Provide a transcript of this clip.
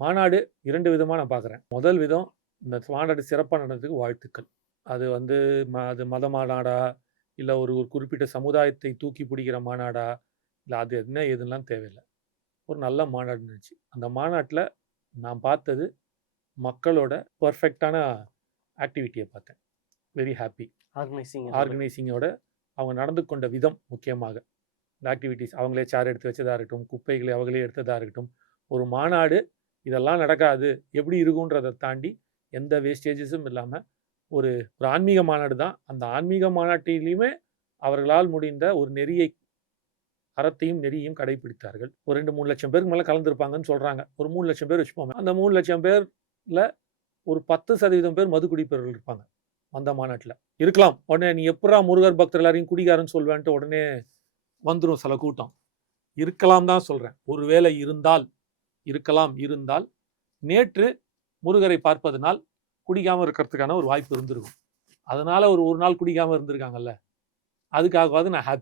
மாநாடு 2 விதமா நான் பார்க்குறேன். முதல் விதம், இந்த மாநாடு சிறப்பா நடந்ததுக்கு வாழ்த்துக்கள். அது வந்து அது மத மாநாடா, இல்ல ஒரு ஒரு குறிப்பிட்ட சமுதாயத்தை தூக்கி பிடிக்கிற மாநாடா, இல்ல அது என்ன ஏதுன்னுலாம் தேவையில்ல. ஒரு நல்ல மாநாடு நடந்துச்சு. அந்த மாநாட்ல நான் பார்த்தது மக்களோட பெர்ஃபெக்ட்டான ஆக்டிவிட்டிய பார்த்தேன். Very happy. ஆர்கனைசிங்கோட அவங்க நடந்து கொண்ட விதம் முக்கியமாக. இந்த ஆக்டிவிட்டீஸ் அவங்களே சேர் எடுத்து வச்சதா இருக்கட்டும், குப்பைகளை அவங்களே எடுத்ததா இருக்கட்டும். ஒரு மாநாடு இதெல்லாம் நடக்காது. எப்படி இருக்குன்றத தாண்டி எந்த வேஸ்டேஜஸும் இல்லாம ஒரு ஒரு ஆன்மீக மாநாடு தான். அந்த ஆன்மீக மாநாட்டிலுமே அவர்களால் முடிந்த ஒரு நெறியை அறத்தையும் நெறியையும் கடைபிடித்தார்கள். ஒரு 2, 3 லட்சம் பேருக்கு மேல கலந்திருப்பாங்கன்னு சொல்றாங்க. ஒரு 3 லட்சம் பேர் வச்சுப்போமே. அந்த 3 லட்சம் பேர்ல ஒரு 10% பேர் மது குடிப்பவர்கள் இருப்பாங்க. அந்த மாநாட்டுல. இருக்கலாம். உடனே நீ எப்புட்றா முருகர் பக்தர் எல்லாரையும் குடிகாரன்னு சொல்வேன்ட்டு உடனே வந்துரும் சில கூட்டம். இருக்கலாம் தான் சொல்றேன். ஒருவேளை இருந்தால் நேற்று முருகரை பார்ப்பதனால் குடிக்காம இருக்கிறதுக்கான ஒரு வாய்ப்பு இருந்திருக்கும். அதனால ஒரு நாள் குடிக்காம இருந்திருக்காங்கல்ல. அதுக்காகவாவது நான் ஹாப்பி.